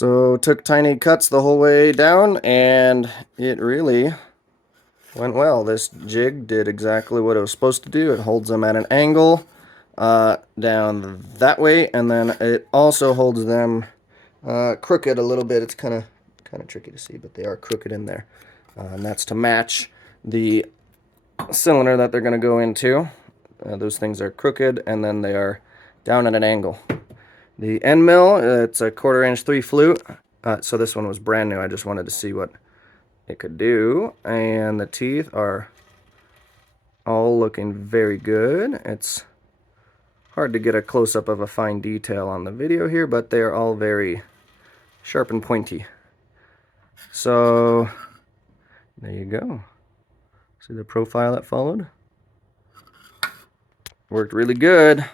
So took tiny cuts the whole way down, and it really went well. This jig did exactly what it was supposed to do. It holds them at an angle down that way, and then it also holds them crooked a little bit. It's kind of tricky to see, but they are crooked in there, and that's to match the cylinder that they're going to go into. Those things are crooked, and then they are down at an angle. The end mill, it's a 1/4 inch 3 flute. So this one was brand new. I just wanted to see what it could do. And the teeth are all looking very good. It's hard to get a close-up of a fine detail on the video here, but they are all very sharp and pointy. So there you go. See the profile that followed? Worked really good.